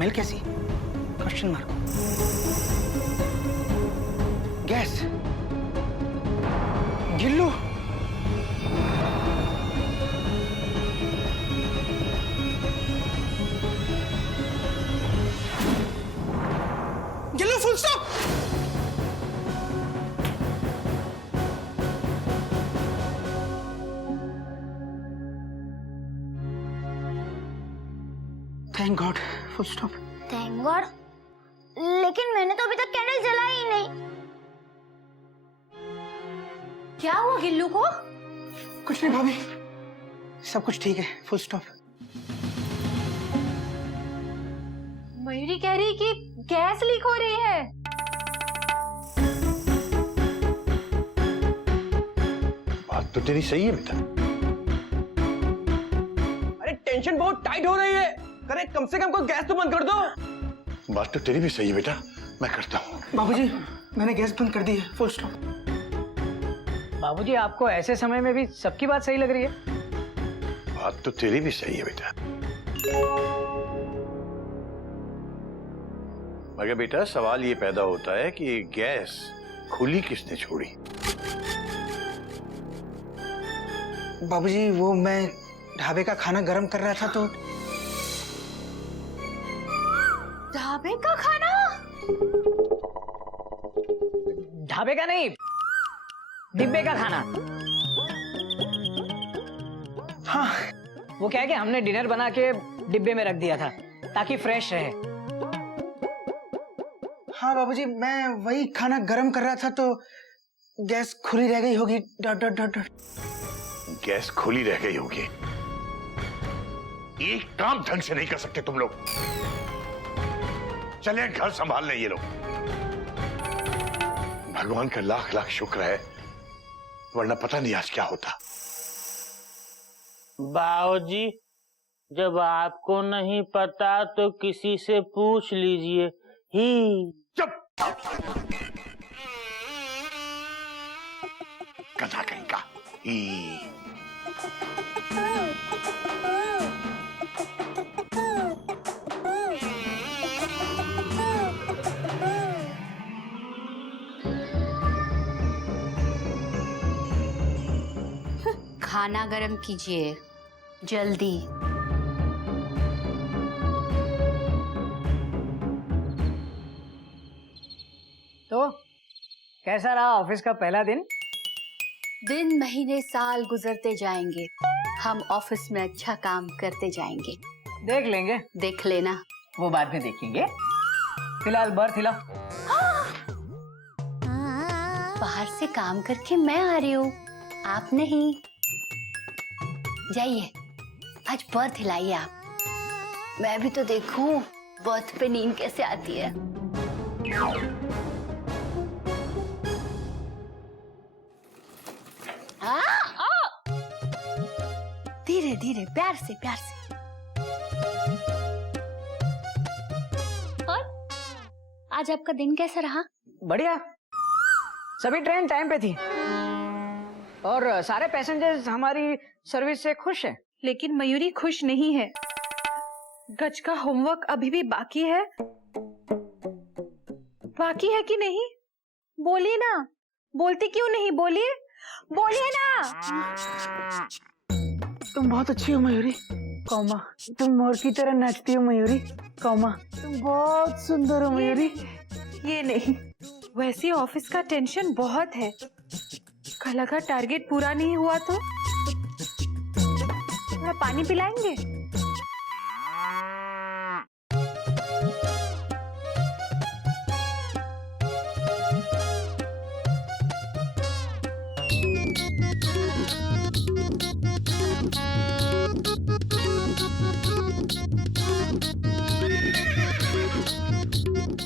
Smell कैसी? Question mark. Gas. Gillu. Gillu, full stop. Thank God, full stop. Thank God. लेकिन मैंने तो अभी तक कैंडल जलाई ही नहीं। क्या हुआ गिल्लू को? कुछ नहीं भाभी, सब कुछ ठीक है, फुल स्टॉप। मयूरी कह रही कि गैस लीक हो रही है। बात तो तेरी सही है बेटा। अरे टेंशन बहुत टाइट हो रही है, करे कम से कम कोई गैस तो बंद कर दो। बात तो तेरी भी सही है बेटा, मैं करता हूँ। बाबूजी, मैंने गैस बंद कर दी है, फुल स्टॉप। बाबूजी, आपको ऐसे समय में भी सबकी बात सही लग रही है? बात तो तेरी भी सही है बेटा, मगर बेटा सवाल ये पैदा होता है कि गैस खुली किसने छोड़ी? बाबूजी, वो मैं ढाबे का खाना गर्म कर रहा था तो। ढाबे का खाना? ढाबे का नहीं, डिब्बे का खाना। हाँ, वो क्या है कि हमने डिनर बना के डिब्बे में रख दिया था ताकि फ्रेश रहे। हाँ बाबूजी, मैं वही खाना गर्म कर रहा था तो गैस खुली रह गई होगी। Dot dot dot dot. Gas खुली रह गई होगी? एक काम ढंग से नहीं कर सकते तुम लोग। चले घर संभालने ये लोग। भगवान का लाख लाख शुक्र है, वरना पता नहीं आज क्या होता। बाबूजी, जब आपको नहीं पता तो किसी से पूछ लीजिए। ही चुप! गधा कहीं का। खाना गरम कीजिए जल्दी। तो कैसा रहा ऑफिस का पहला दिन? दिन महीने साल गुजरते जाएंगे, हम ऑफिस में अच्छा काम करते जाएंगे। देख लेंगे, देख लेना। वो बाद में देखेंगे। फिलहाल बर्थ हिलाओ। बाहर से काम करके मैं आ रही हूँ, आप नहीं। जाइए, आज बर्थ हिलाइए आप। मैं भी तो देखूं बर्थ पे नींद कैसे आती है। धीरे धीरे, प्यार से प्यार से। और आज आपका दिन कैसा रहा? बढ़िया, सभी ट्रेन टाइम पे थी और सारे पैसेंजर्स हमारी सर्विस से खुश हैं। लेकिन मयूरी खुश नहीं है। गज का होमवर्क अभी भी बाकी है। बाकी है कि नहीं? बोलिए ना। बोलती क्यों नहीं? बोलिए, बोलिए ना। तुम बहुत अच्छी हो मयूरी। कौमा, तुम मोर की तरह नाचती हो मयूरी। कौमा, तुम बहुत सुंदर हो मयूरी। ये नहीं, वैसे ऑफिस का टेंशन बहुत है। कल अगर टारगेट पूरा नहीं हुआ तो? थोड़ा पानी पिलाएंगे?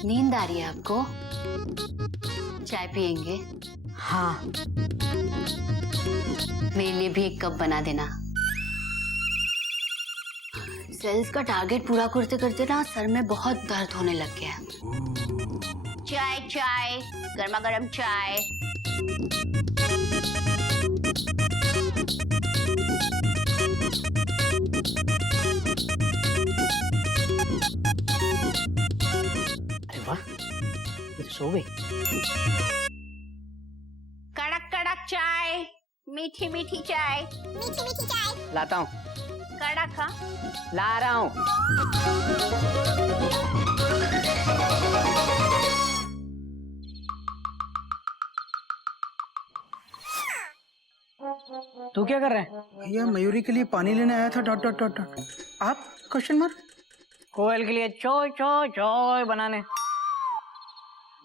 नींद आ रही है आपको? चाय पियेंगे? हाँ। मेरे लिए भी एक कप बना देना। सेल्स का टारगेट पूरा करते करते ना सर में बहुत दर्द होने लग गया है। चाय चाय, गर्मा गर्म चाय। सो गई। कड़क कड़क चाय, मीठी मीठी चाय। लाता हूँ, कड़क हाँ। ला रहा हूँ। तू क्या कर रहा है? भैया मयूरी के लिए पानी लेने आया था डॉट डॉट डॉट डॉट। आप क्वेश्चन मार्क। कोयल के लिए चोय चोय चोय बनाने।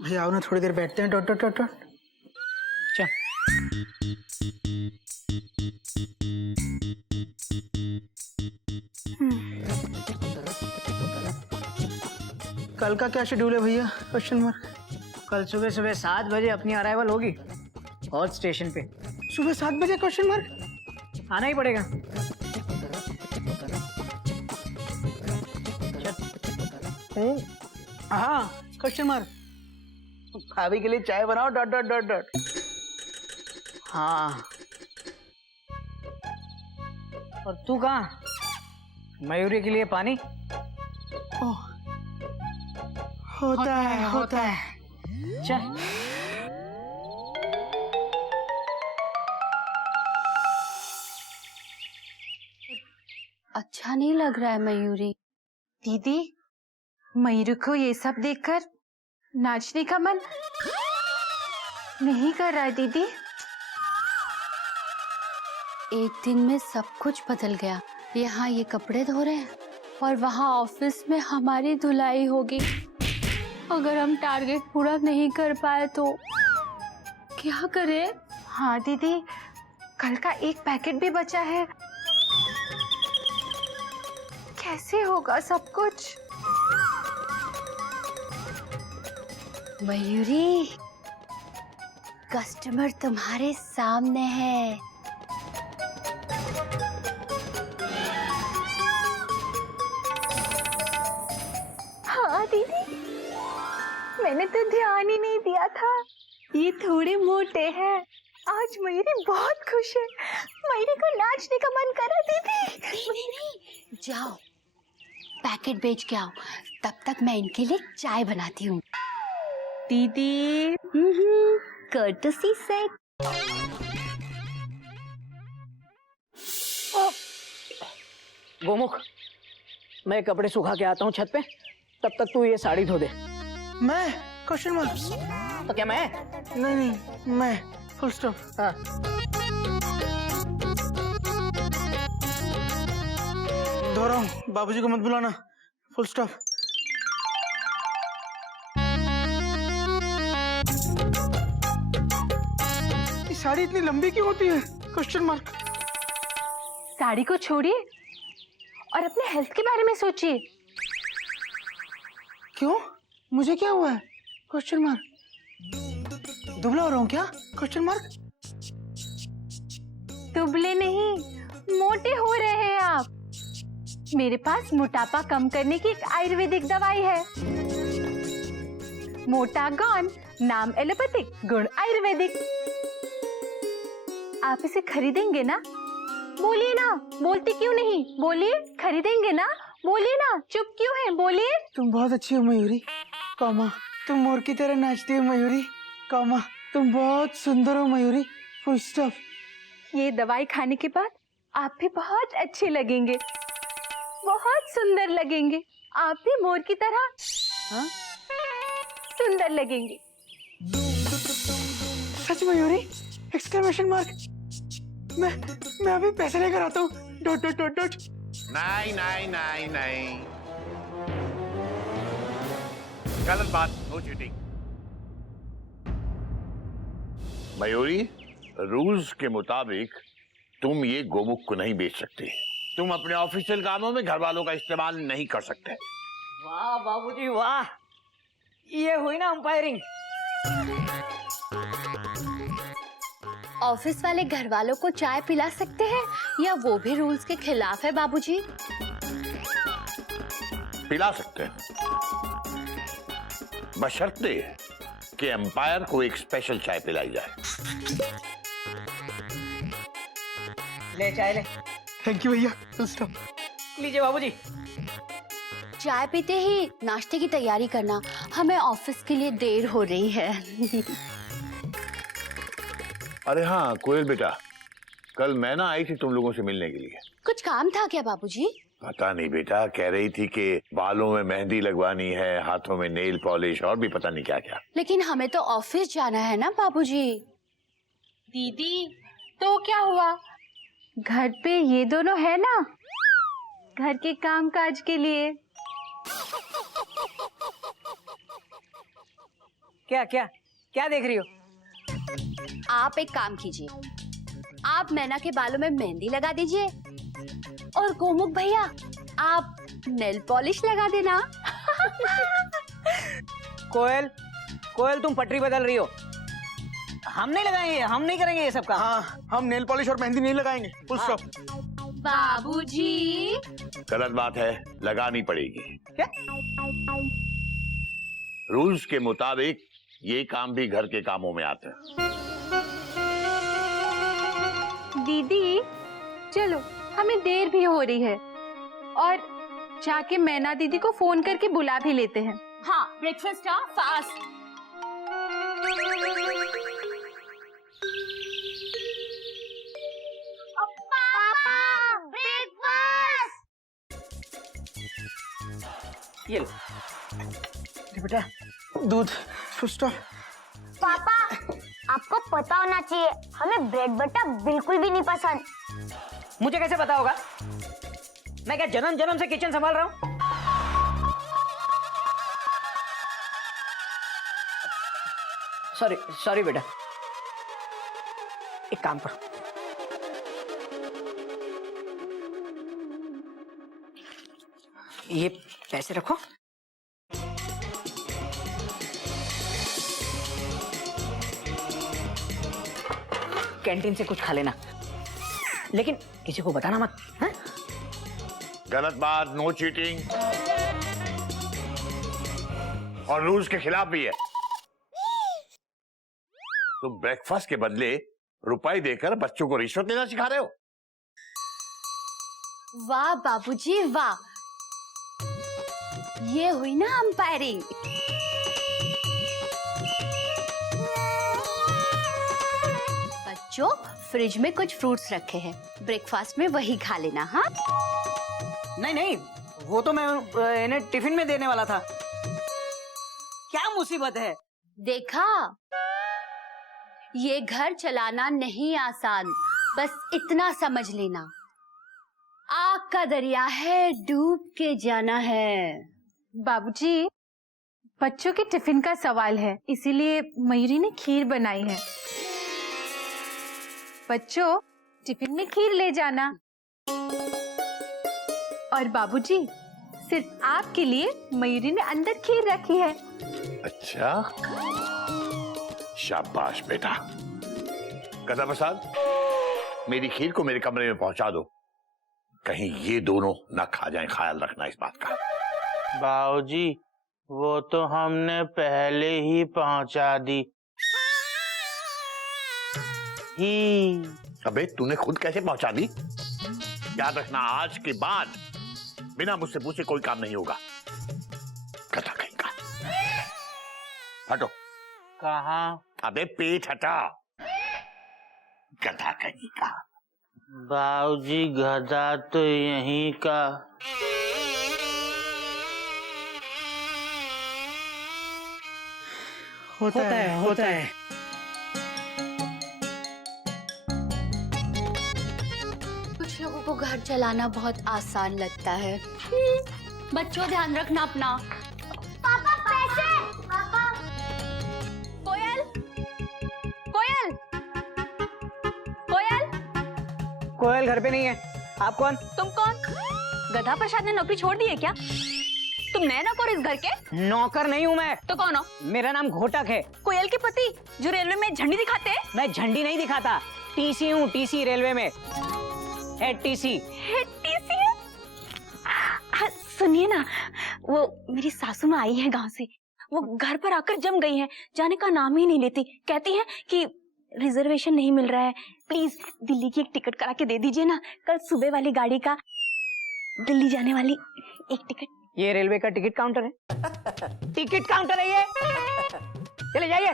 भैया आओ ना थोड़ी देर बैठते हैं डॉट डॉट डॉट डॉट। चल। कल का क्या शेड्यूल है भैया? Question mark. कल सुबह सुबह 7 बजे अपनी अराइवल होगी हॉल स्टेशन पे। सुबह 7 बजे? Question mark. आना ही पड़ेगा। हाँ क्वेश्चन मार्क। भाभी के लिए चाय बनाओ डॉट डॉट डॉट डॉट। हाँ। और तू कहाँ? मयूरी के लिए पानी। ओह, होता है। चल। अच्छा नहीं लग रहा है मयूरी। दीदी, मयूरी को ये सब देखकर नाचने का मन नहीं कर रहा है दीदी। एक दिन में सब कुछ बदल गया। यहाँ ये कपड़े धो रहे हैं और वहाँ ऑफिस में हमारी धुलाई होगी। अगर हम टारगेट पूरा नहीं कर पाए तो क्या करें? हाँ दीदी, कल का एक पैकेट भी बचा है। कैसे होगा सब कुछ? मयूरी, कस्टमर तुम्हारे सामने है। हाँ दीदी, मैंने तो ध्यान ही नहीं दिया था। ये थोड़े मोटे हैं। आज मयूरी बहुत खुश है। मयूरी को नाचने का मन कर रहा है दीदी। नहीं, जाओ पैकेट बेच के आओ। तब तक मैं इनके लिए चाय बनाती हूँ। दीदी कर्टसी से। गोमुख, मैं कपड़े सुखा के आता हूँ छत पे। तब तक तू ये साड़ी धो दे। मैं? Question mark. तो क्या मैं? नहीं मैं। Full stop. हाँ। धो रहा हूँ, बाबूजी को मत बुलाना। Full stop. ये साड़ी इतनी लंबी क्यों होती है? Question mark. साड़ी को छोड़िए और अपने हेल्थ के बारे में सोचिए। क्यों? मुझे क्या हुआ है? Question mark. दुबला हो रहा हूँ क्या? Question mark. दुबले नहीं, मोटे हो रहे हैं आप। मेरे पास मोटापा कम करने की एक आयुर्वेदिक दवाई है। मोटागॉन, नाम एलोपैथिक, गुण आयुर्वेदिक। आप इसे खरीदेंगे ना? बोलिए ना, बोलते क्यों नहीं? बोलिए, खरीदेंगे ना? बोलिए ना, चुप क्यों है? बोलिए। तुम बहुत अच्छी हो मयूरी, कौमा। तुम मोर की तरह नाचती हो मयूरी, कौमा। तुम बहुत सुंदर हो मयूरी, फुल स्टॉप। ये दवाई खाने के बाद आप भी बहुत अच्छे लगेंगे, बहुत सुंदर लगेंगे। आप भी मोर की तरह सुंदर लगेंगे। सच मयूरी? Exclamation mark. मैं अभी पैसे लेकर आता हूँ डॉट डॉट डॉट डॉट। नहीं गलत बात। No cheating. मयूरी, रूल्स के मुताबिक तुम ये गोमुख को नहीं बेच सकते। तुम अपने ऑफिशियल कामों में घर वालों का इस्तेमाल नहीं कर सकते। वाह बाबूजी वाह, ये हुई ना अंपायरिंग। ऑफिस वाले घर वालों को चाय पिला सकते हैं या वो भी रूल्स के खिलाफ है बाबूजी? पिला सकते हैं, बशर्ते कि एम्पायर को एक स्पेशल चाय पिलाई जाए। ले चाय ले। थैंक यू भैया, फुल स्टॉप। लीजिए बाबूजी। चाय पीते ही नाश्ते की तैयारी करना, हमें ऑफिस के लिए देर हो रही है। अरे हाँ कोयल बेटा, कल मैं ना आई थी तुम लोगों से मिलने के लिए। कुछ काम था क्या बाबूजी? पता नहीं बेटा, कह रही थी कि बालों में मेहंदी लगवानी है, हाथों में नेल पॉलिश और भी पता नहीं क्या क्या। लेकिन हमें तो ऑफिस जाना है ना बाबूजी। दीदी तो क्या हुआ, घर पे ये दोनों है ना, घर के काम काज के लिए। क्या क्या क्या देख रही हो? आप एक काम कीजिए, आप मैना के बालों में मेहंदी लगा दीजिए और गोमुख भैया आप नेल पॉलिश लगा देना। कोयल, कोयल तुम पटरी बदल रही हो। हम नहीं लगाएंगे, हम नहीं करेंगे ये सब काम। हाँ, हम नेल पॉलिश और मेहंदी नहीं लगाएंगे। Full stop. बाबूजी गलत बात है, लगानी पड़ेगी। क्या? रूल्स के मुताबिक ये काम भी घर के कामों में आते हैं। दीदी चलो, हमें देर भी हो रही है और जाके मैना दीदी को फोन करके बुला भी लेते हैं। हाँ, ब्रेकफास्ट का फास्ट। ये लो। अरे बेटा दूध। Full stop. पापा, आपको पता होना चाहिए हमें ब्रेड बटर बिल्कुल भी नहीं पसंद। मुझे कैसे पता होगा? मैं क्या जन्म जन्म से किचन संभाल रहा हूँ? सॉरी सॉरी बेटा, एक काम करो, ये पैसे रखो, कैंटीन से कुछ खा लेना, लेकिन किसी को बताना मत। हाँ? गलत बात, नो चीटिंग और रूल्स के खिलाफ भी है। तुम ब्रेकफास्ट के बदले रुपए देकर बच्चों को रिश्वत देना सिखा रहे हो। वाह बाबूजी वाह, ये हुई ना अंपायरिंग। बच्चों, फ्रिज में कुछ फ्रूट्स रखे हैं, ब्रेकफास्ट में वही खा लेना। हाँ नहीं नहीं, वो तो मैं इन्हें टिफिन में देने वाला था। क्या मुसीबत है? देखा, ये घर चलाना नहीं आसान, बस इतना समझ लेना, आग का दरिया है, डूब के जाना है। बाबूजी, बच्चों के टिफिन का सवाल है, इसीलिए मयूरी ने खीर बनाई है। बच्चों, टिफिन में खीर ले जाना। और बाबूजी, सिर्फ आपके लिए मयूरी ने अंदर खीर रखी है। अच्छा, शाबाश बेटा। गदा प्रसाद, मेरी खीर को मेरे कमरे में पहुंचा दो, कहीं ये दोनों ना खा जाएं, ख्याल रखना इस बात का। बाबूजी, वो तो हमने पहले ही पहुंचा दी ही। अबे तूने खुद कैसे पहुंचा दी? याद रखना, आज के बाद बिना मुझसे पूछे कोई काम नहीं होगा। गधा कहीं का। हटो। कहाँ? अबे पेट हटा, गधा कहीं का। बाबूजी, गधा तो यहीं का। होता है। कुछ लोगों को घर चलाना बहुत आसान लगता है। बच्चों, ध्यान रखना अपना। पापा पैसे। पापा। कोयल, कोयल, कोयल, कोयल घर पे नहीं है। आप कौन? तुम कौन? गधा प्रसाद ने नौकरी छोड़ दी है क्या? तुम नए नौकर इस घर के? नौकर नहीं हूँ मैं। तो कौन हो? मेरा नाम घोटक है। कोयल के पति जो रेलवे में झंडी दिखाते हैं? मैं झंडी नहीं दिखाता, टीसी हूँ, टीसी रेलवे में, हेड टीसी। सुनिए ना, वो मेरी सासू माँ आई है गांव से, वो घर पर आकर जम गई हैं, जाने का नाम ही नहीं लेती। कहती हैं कि रिजर्वेशन नहीं मिल रहा है, प्लीज दिल्ली की एक टिकट करा के दे दीजिए ना, कल सुबह वाली गाड़ी का दिल्ली जाने वाली एक टिकट। ये रेलवे का टिकट काउंटर है। टिकट काउंटर है ये। चले जाइए।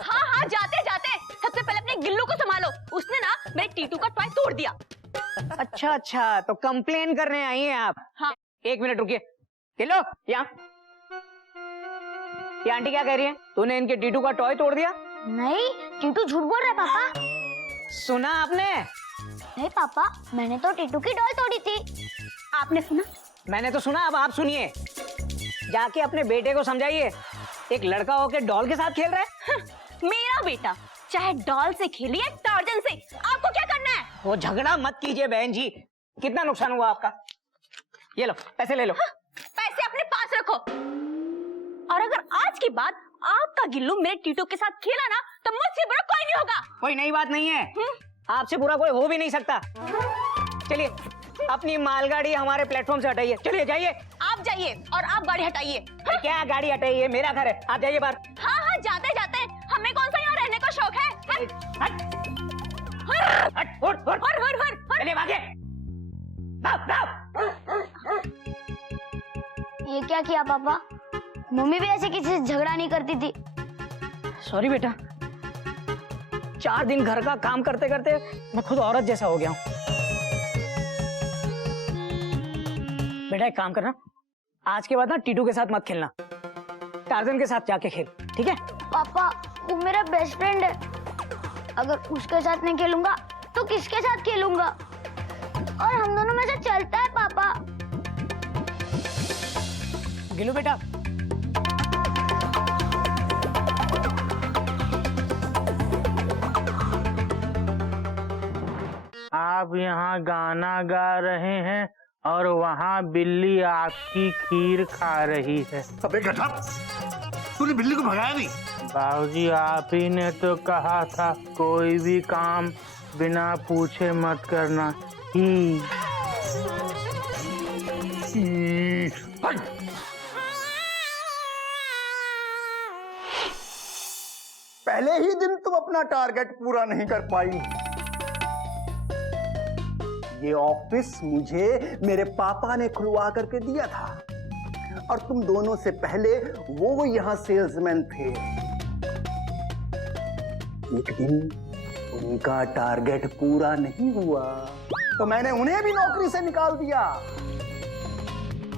हाँ हाँ जाते जाते सबसे पहले अपने गिल्लू को संभालो, उसने ना मेरे टीटू का टॉय तोड़ दिया। अच्छा अच्छा, तो कंप्लेन करने आई हैं आप? हाँ। 1 मिनट रुकिए। गिल्लू, यहाँ। ये आंटी क्या कह रही है? तूने इनके टीटू का टॉय तोड़ दिया? नहीं, टीटू झूठ बोल रहा है पापा। सुना आपने? नहीं पापा, मैंने तो टीटू की डॉल तोड़ी थी। आपने सुना? मैंने तो सुना, अब आप सुनिए। जाके अपने बेटे को समझाइए, एक लड़का होके डॉल के साथ खेल रहा है। मेरा बेटा चाहे डॉल से खेले या टार्जन से, आपको क्या करना है? वो झगड़ा मत कीजिए बहन जी। कितना नुकसान हुआ आपका? ये लो, पैसे ले लो। पैसे अपने पास रखो। और अगर आज के बाद आपका गिल्लू मेरे टीटू के साथ खेला ना, तो मुझसे बुरा कोई नहीं होगा। कोई नई बात नहीं है, आपसे बुरा कोई हो भी नहीं सकता। चलिए, अपनी मालगाड़ी हमारे प्लेटफॉर्म से हटाइए। चलिए जाइए। आप जाइए और आप गाड़ी हटाइए। क्या गाड़ी हटाइए? मेरा घर है, आप जाइए बाहर। हाँ हाँ जाते जाते, हमें कौन सा यहाँ रहने का शौक है? हट, हट, उठ, उठ। चलिए भागे। भाग, भाग। ये क्या किया पापा? मम्मी भी ऐसे किसी से झगड़ा नहीं करती थी। सॉरी बेटा, 4 दिन घर का काम करते करते मैं खुद औरत जैसा हो गया हूँ। बेटा एक काम करना, आज के बाद ना टीटू के साथ मत खेलना, टार्जन के साथ जाके खेल, ठीक है? पापा, वो मेरा बेस्ट फ्रेंड है। अगर उसके साथ नहीं खेलूंगा तो किसके साथ खेलूंगा? और हम दोनों में से चलता है पापा। गिल्लू बेटा, आप यहाँ गाना गा रहे हैं और वहाँ बिल्ली आपकी खीर खा रही है। अबे गधा, तूने बिल्ली को भगाया नहीं? बाबूजी, आप ही ने तो कहा था कोई भी काम बिना पूछे मत करना। ही पहले ही दिन तुम अपना टारगेट पूरा नहीं कर पाई। ये ऑफिस मुझे मेरे पापा ने खुलवा करके दिया था और तुम दोनों से पहले वो यहां सेल्समैन थे। एक दिन उनका टारगेट पूरा नहीं हुआ तो मैंने उन्हें भी नौकरी से निकाल दिया।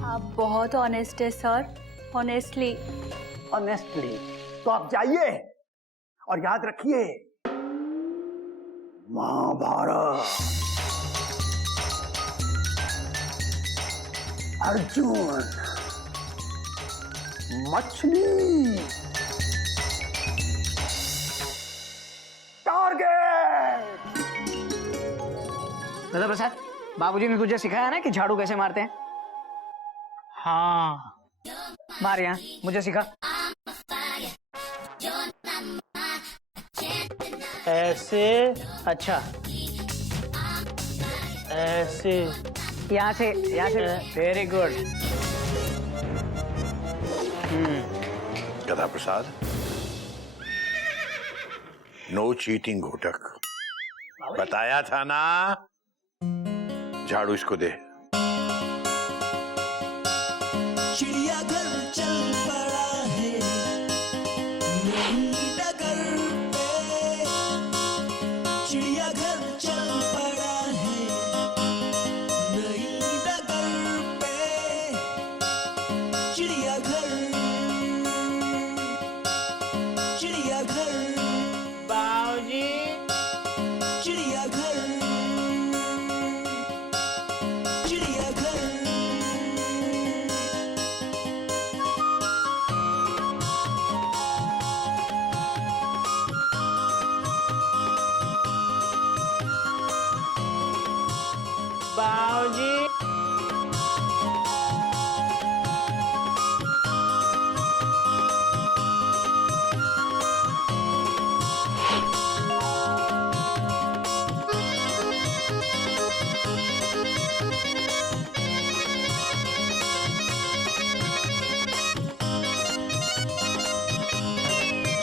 आप बहुत ऑनेस्ट है सर, ऑनेस्टली। ऑनेस्टली। तो आप जाइए और याद रखिए, महाभारत, अर्जुन, मछली, टारगेट। दादा प्रसाद, बाबूजी ने तुझे सिखाया ना कि झाड़ू कैसे मारते हैं? हाँ। मार यहाँ, मुझे सिखा। ऐसे, अच्छा, ऐसे, यहाँ से वेरी गुड। गधा प्रसाद, नो चीटिंग घोटक। बताया था ना? झाड़ू इसको दे। चिड़ियाघर चल पड़ा है नई डगर पे, चिड़ियाघर चल पड़ा है नई डगर पे, चिड़ियाघर, चिड़ियाघर, बाबूजी, चिड़ियाघर, चिड़ियाघर। बाबूजी,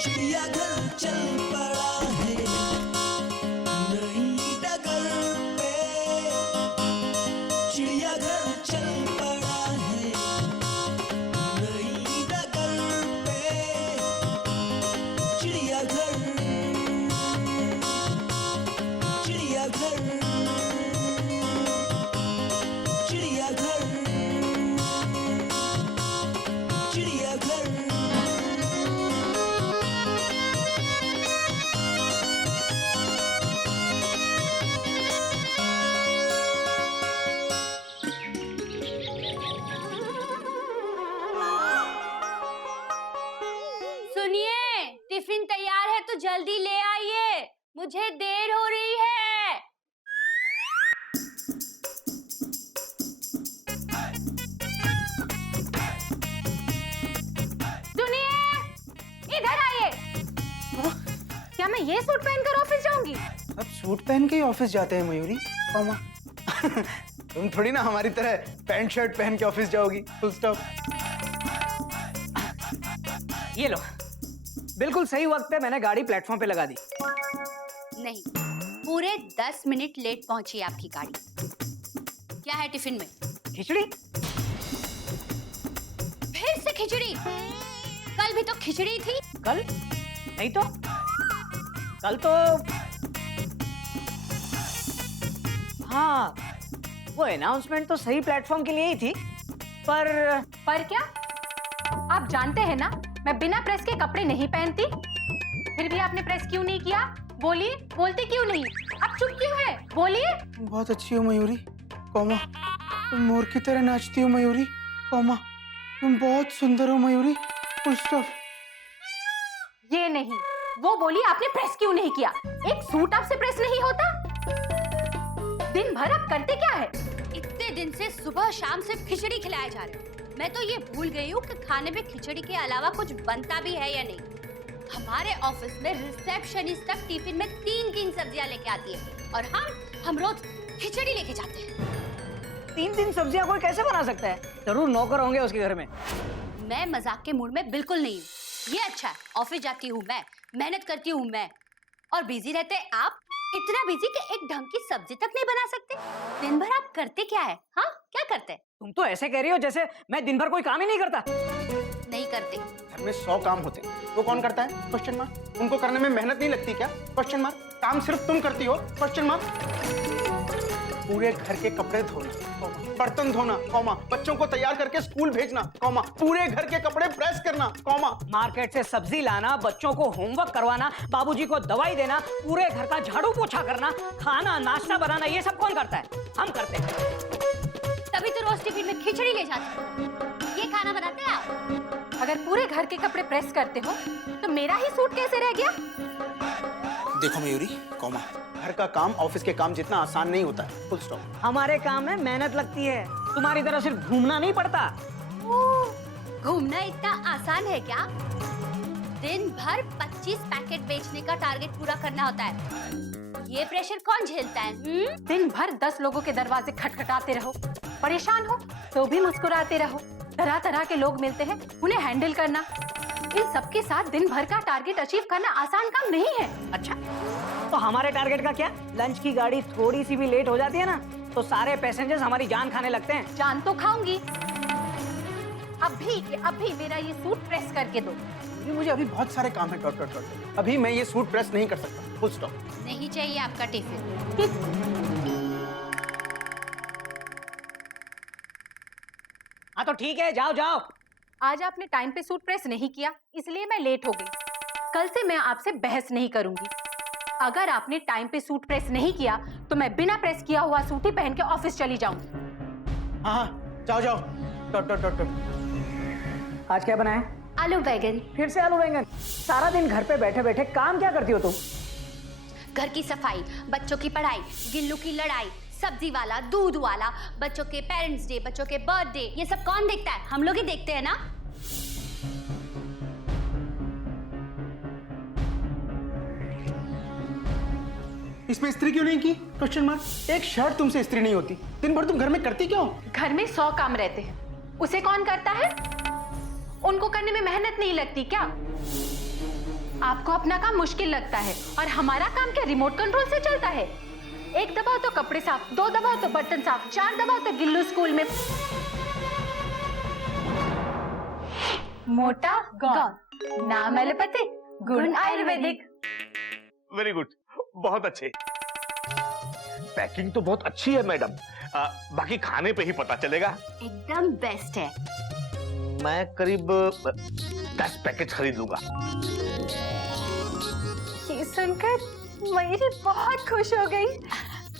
चिड़ियाघर चल पड़ा है नई डगर पे, चिड़ियाघर चिड़ियाघर सुनिए, टिफिन तैयार है तो जल्दी ले आइए, मुझे देर हो रही है। सुनिए, इधर आइए। क्या मैं ये सूट पहनकर ऑफिस जाऊंगी? अब सूट पहन के ही ऑफिस जाते हैं मयूरी। कौमा तुम थोड़ी ना हमारी तरह पैंट शर्ट पहन के ऑफिस जाओगी। Full stop. ये लो, बिल्कुल सही वक्त पे मैंने गाड़ी प्लेटफॉर्म पे लगा दी। नहीं, पूरे 10 मिनट लेट पहुंची आपकी गाड़ी। क्या है टिफिन में? खिचड़ी? फिर से खिचड़ी? कल भी तो खिचड़ी थी। कल? नहीं तो कल तो हाँ, वो अनाउंसमेंट तो सही प्लेटफॉर्म के लिए ही थी, पर क्या? आप जानते हैं ना, मैं बिना प्रेस के कपड़े नहीं पहनती। फिर भी आपने प्रेस क्यों नहीं किया? बोलिए, बोलते क्यों नहीं? आप चुप क्यों है? बोलिए। तुम बहुत अच्छी हो मयूरी। कौमा तुम मोर की तरह नाचती हो मयूरी। कौमा तुम बहुत सुंदर हो मयूरी। Full stop. ये नहीं, वो बोली आपने प्रेस क्यों नहीं किया? एक सूट आपसे प्रेस नहीं होता? दिन भर आप करते क्या है? इतने दिन से सुबह शाम सिर्फ खिचड़ी खिलाए जा रहे हैं। मैं तो ये भूल गई हूँ कि खाने में खिचड़ी के अलावा कुछ बनता भी है या नहीं। हमारे ऑफिस में रिसेप्शनिस्ट तक टिफिन में 3 सब्जियां लेके आती है और हम रोज खिचड़ी लेके जाते हैं। 3 सब्जियां कोई कैसे बना सकता है? जरूर नौकर होंगे उसके घर में। मैं मजाक के मूड में बिल्कुल नहीं हूँ। ये अच्छा है, ऑफिस जाती हूँ मैं, मेहनत करती हूँ मैं, और बिजी रहते आप। इतना बिजी कि एक ढंग की सब्जी तक नहीं बना सकते। दिन भर आप करते क्या है? हाँ, क्या करते? तुम तो ऐसे कह रही हो जैसे मैं दिन भर कोई काम ही नहीं करता। नहीं करते। घर में 100 काम होते हैं, वो कौन करता है? Question mark. उनको करने में मेहनत नहीं लगती क्या? Question mark. काम सिर्फ तुम करती हो? Question mark. पूरे घर के कपड़े धोना, कौमा, बर्तन धोना, कौमा, बच्चों को तैयार करके स्कूल भेजना, कौमा, पूरे घर के कपड़े प्रेस करना, कौमा, मार्केट से सब्जी लाना, बच्चों को होमवर्क करवाना, बाबूजी को दवाई देना, पूरे घर का झाड़ू पोछा करना, खाना नाश्ता बनाना, ये सब कौन करता है? हम करते हैं। तभी तो रोज टिफिन में खिचड़ी ले जाते हो। ये खाना बनाते हैं आप? अगर पूरे घर के कपड़े प्रेस करते हो तो मेरा ही सूट कैसे रह गया? देखो मयूरी, कौमा, घर का काम ऑफिस के काम जितना आसान नहीं होता है। Full stop. हमारे काम में मेहनत लगती है, तुम्हारी तरह सिर्फ घूमना नहीं पड़ता। घूमना इतना आसान है क्या? दिन भर 25 पैकेट बेचने का टारगेट पूरा करना होता है। ये प्रेशर कौन झेलता है? दिन भर 10 लोगों के दरवाजे खटखटाते रहो, परेशान हो तो भी मुस्कुराते रहो। तरह तरह के लोग मिलते हैं, उन्हें हैंडल करना, इन सबके साथ दिन भर का टारगेट अचीव करना आसान काम नहीं है। अच्छा, तो हमारे टारगेट का क्या? लंच की गाड़ी थोड़ी सी भी लेट हो जाती है ना, तो सारे पैसेंजर्स हमारी जान खाने लगते हैं। जान तो खाऊंगी। अभी मेरा ये सूट प्रेस करके दो। ये मुझे अभी बहुत सारे काम है। Dot dot dot. अभी मैं ये सूट प्रेस नहीं कर सकता। Full stop. नहीं चाहिए आपका टिफिन। हाँ तो ठीक है, जाओ जाओ। आज आपने टाइम पे सूट प्रेस नहीं किया, इसलिए मैं लेट हो गई। कल से मैं आपसे बहस नहीं करूंगी। अगर आपने टाइम पे सूट प्रेस नहीं किया तो मैं बिना प्रेस किया हुआ सूट ही पहन के ऑफिस चली जाऊंगी। हाँ, जाओ जाओ। Dot dot dot dot. आज क्या बनाए? आलू बैगन। फिर से आलू बैंगन? सारा दिन घर पे बैठे बैठे काम क्या करती हो तुम? घर की सफाई, बच्चों की पढ़ाई, गिल्लू की लड़ाई, सब्जी वाला, दूध वाला, बच्चों के पेरेंट्स डे, बच्चों के बर्थडे, ये सब कौन देखता है? हम लोग ही देखते हैं ना। इसमें इस्त्री क्यों नहीं की? Question mark. एक शर्ट तुमसे इस्त्री नहीं होती। दिन भर तुम घर में करती क्या हो? घर में 100 काम रहते हैं, उसे कौन करता है? उनको करने में मेहनत नहीं लगती क्या? आपको अपना काम मुश्किल लगता है और हमारा काम क्या रिमोट कंट्रोल से चलता है? एक दबाओ तो कपड़े साफ, 2 दबाओ तो बर्तन साफ, 4 दबाओ तो गिल्लू स्कूल में। मोटा गौन, नाम एलोपैथिक, गुण आयुर्वेदिक। वेरी गुड, बहुत अच्छे। पैकिंग तो बहुत अच्छी है मैडम, बाकी खाने पे ही पता चलेगा। एकदम बेस्ट है। मैं करीब 10 पैकेट खरीद लूंगा। ये सुनकर मयूरी बहुत खुश हो गई।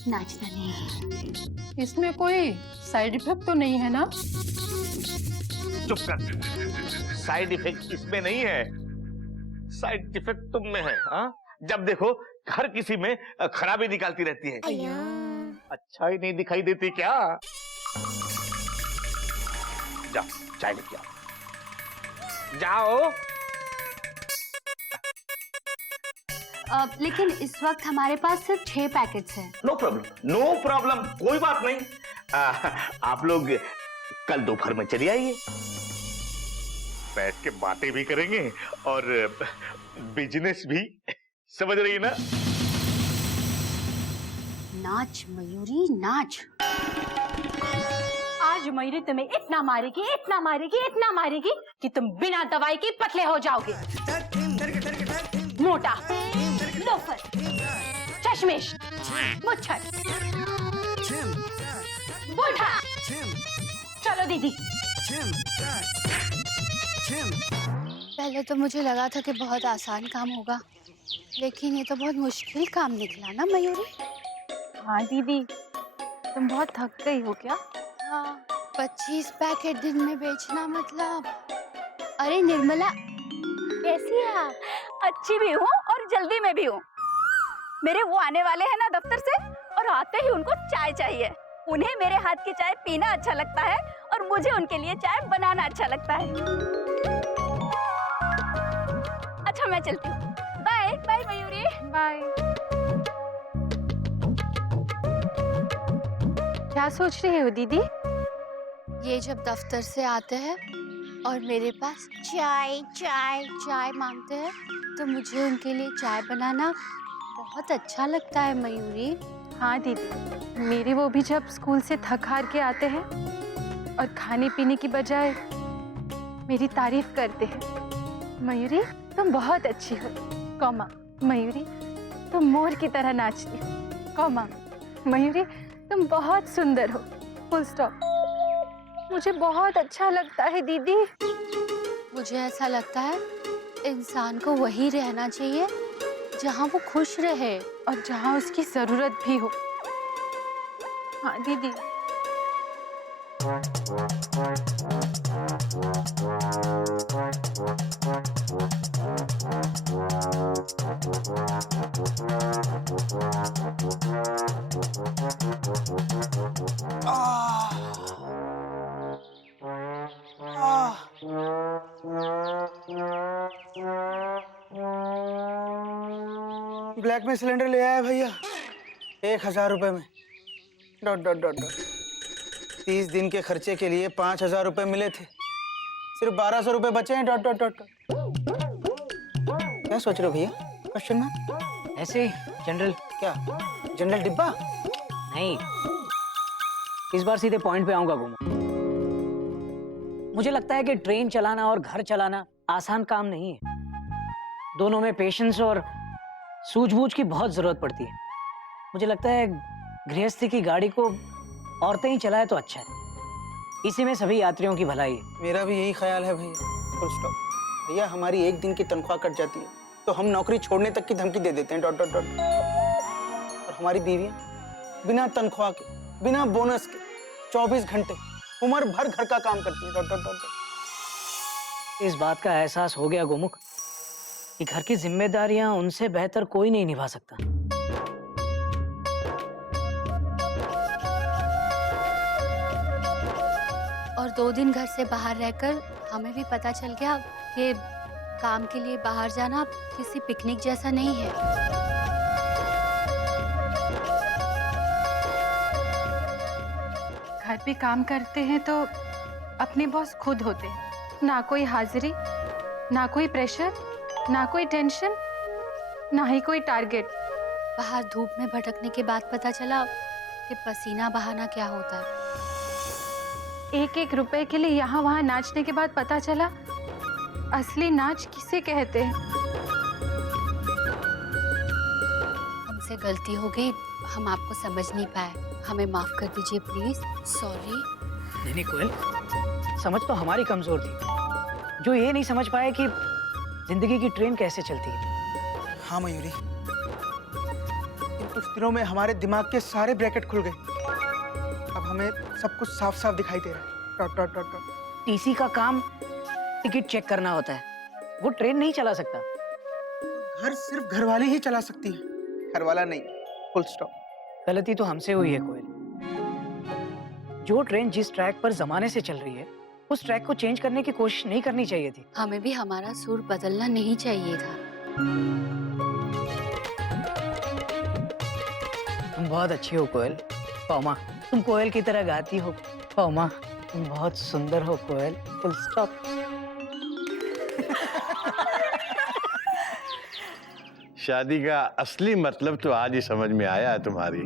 नाचना नहीं। इसमें कोई साइड इफेक्ट तो नहीं है ना? चुप कर, साइड इफेक्ट इसमें नहीं है, साइड इफेक्ट तुम में है। हाँ, जब देखो हर किसी में खराबी निकालती रहती है। अच्छा ही नहीं दिखाई देती क्या? जाओ चाय लेके आओ, जाओ। लेकिन इस वक्त हमारे पास सिर्फ 6 पैकेट्स हैं। नो प्रॉब्लम, नो प्रॉब्लम, कोई बात नहीं। आप लोग कल दोपहर में चली आइए, बैठ के बातें भी करेंगे और बिजनेस भी, समझ रही है ना? नाच मयूरी नाच। आज मयूरी तुम्हें इतना मारेगी, इतना मारेगी, इतना मारेगी कि तुम बिना दवाई के पतले हो जाओगे। मोटा, लोफर, चश्मिश, मुच्छर, बूढ़ा। चलो दीदी। पहले तो मुझे लगा था कि बहुत आसान काम होगा, लेकिन ये तो बहुत मुश्किल काम निकला ना मयूरी। हाँ दीदी, तुम बहुत थक गई हो क्या? हाँ, 25 पैकेट दिन में बेचना मतलब। अरे निर्मला, कैसी है आप? अच्छी भी हूँ और जल्दी में भी हूँ। मेरे वो आने वाले हैं ना दफ्तर से, और आते ही उनको चाय चाहिए। उन्हें मेरे हाथ की चाय पीना अच्छा लगता है और मुझे उनके लिए चाय बनाना अच्छा लगता है। अच्छा मैं चलती हूँ। Bye bye Mayuri. बाय। क्या सोच रही हो दीदी? ये जब दफ्तर से आते हैं और मेरे पास चाय चाय चाय मांगते हैं, तो मुझे उनके लिए चाय बनाना बहुत अच्छा लगता है मयूरी। हाँ दीदी, मेरे वो भी जब स्कूल से थक हार के आते हैं और खाने पीने की बजाय मेरी तारीफ करते हैं। मयूरी तुम बहुत अच्छी हो, कौमा मयूरी तुम मोर की तरह नाचती हो, कौमा मयूरी तुम बहुत सुंदर हो, फुल स्टॉप। मुझे बहुत अच्छा लगता है दीदी। मुझे ऐसा लगता है इंसान को वही रहना चाहिए जहाँ वो खुश रहे और जहाँ उसकी जरूरत भी हो। हाँ दीदी। ब्लैक में सिलेंडर ले आया भैया, 1000 रुपए में। डॉट डॉट डॉट डॉट 30 दिन के खर्चे के लिए 5000 रुपए मिले थे, सिर्फ 1200 रुपए बचे हैं। Dot dot dot. क्या सोच रहे हो भैया? Question mark? ऐसे जनरल। क्या जनरल डिब्बा? नहीं, इस बार सीधे पॉइंट पे आऊंगा घूमो। मुझे लगता है कि ट्रेन चलाना और घर चलाना आसान काम नहीं है। दोनों में पेशेंस और सूझबूझ की बहुत जरूरत पड़ती है। मुझे लगता है गृहस्थी की गाड़ी को औरतें ही चलाए तो अच्छा है। इसी में सभी यात्रियों की भलाई है। मेरा भी यही ख्याल है भैया। Full stop. भैया हमारी एक दिन की तनख्वाह कट जाती है तो हम नौकरी छोड़ने तक की धमकी दे देते हैं। Dot dot dot. और हमारी बीवियां बिना तनख्वाह के, बिना बोनस के 24 घंटे उम्र भर घर का काम करती है। Dot dot dot. इस बात का एहसास हो गया गोमुख कि घर की जिम्मेदारियां उनसे बेहतर कोई नहीं निभा सकता। और 2 दिन घर से बाहर रहकर हमें भी पता चल गया कि काम के लिए बाहर जाना किसी पिकनिक जैसा नहीं है। घर पे काम करते हैं तो अपने बॉस खुद होते हैं। ना कोई हाजिरी, ना कोई प्रेशर, ना कोई टेंशन, ना ही कोई टारगेट। बाहर धूप में भटकने के बाद पता चला कि पसीना बहाना क्या होता है। 1-1 रुपए के लिए यहाँ वहाँ नाचने के बाद पता चला असली नाच किसे कहते हैं। हमसे गलती हो गई, हम आपको समझ नहीं पाए, हमें माफ कर दीजिए प्लीज। सॉरी। नहीं कोयल, समझ तो हमारी कमजोर थी, जो ये नहीं समझ पाए कि जिंदगी की ट्रेन कैसे चलती है। हाँ मयूरी, इन कुछ दिनों में हमारे दिमाग के सारे ब्रैकेट खुल गए। अब हमें सब कुछ साफ साफ दिखाई दे रहा है। Dot dot dot dot. TC का काम टिकट चेक करना होता है, वो ट्रेन नहीं चला सकता। घर सिर्फ घरवाली ही चला सकती है, घर वाला नहीं। Full stop. गलती तो हमसे हुई है कोयल। जो ट्रेन जिस ट्रैक पर जमाने से चल रही है, उस ट्रैक को चेंज करने की कोशिश नहीं करनी चाहिए थी। हमें भी हमारा सुर बदलना नहीं चाहिए था। तुम बहुत अच्छी हो कोयल। पौमा, तुम कोयल की तरह गाती हो। पौमा, तुम बहुत सुंदर हो कोयल। Full stop. शादी का असली मतलब तो आज ही समझ में आया है तुम्हारी।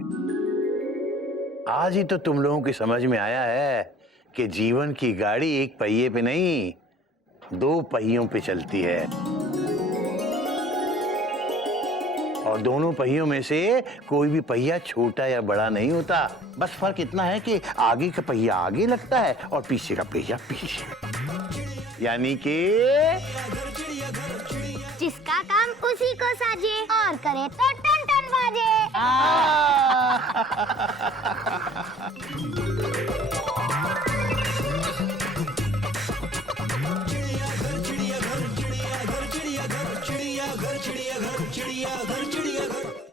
आज ही तो तुम लोगों की समझ में आया है कि जीवन की गाड़ी एक पहिए पे नहीं, 2 पहियों पे चलती है, और दोनों पहियों में से कोई भी पहिया छोटा या बड़ा नहीं होता। बस फर्क इतना है कि आगे का पहिया आगे लगता है और पीछे का पहिया पीछे। यानी कि जिसका काम उसी को साजे और करे तो टन टन बाजे।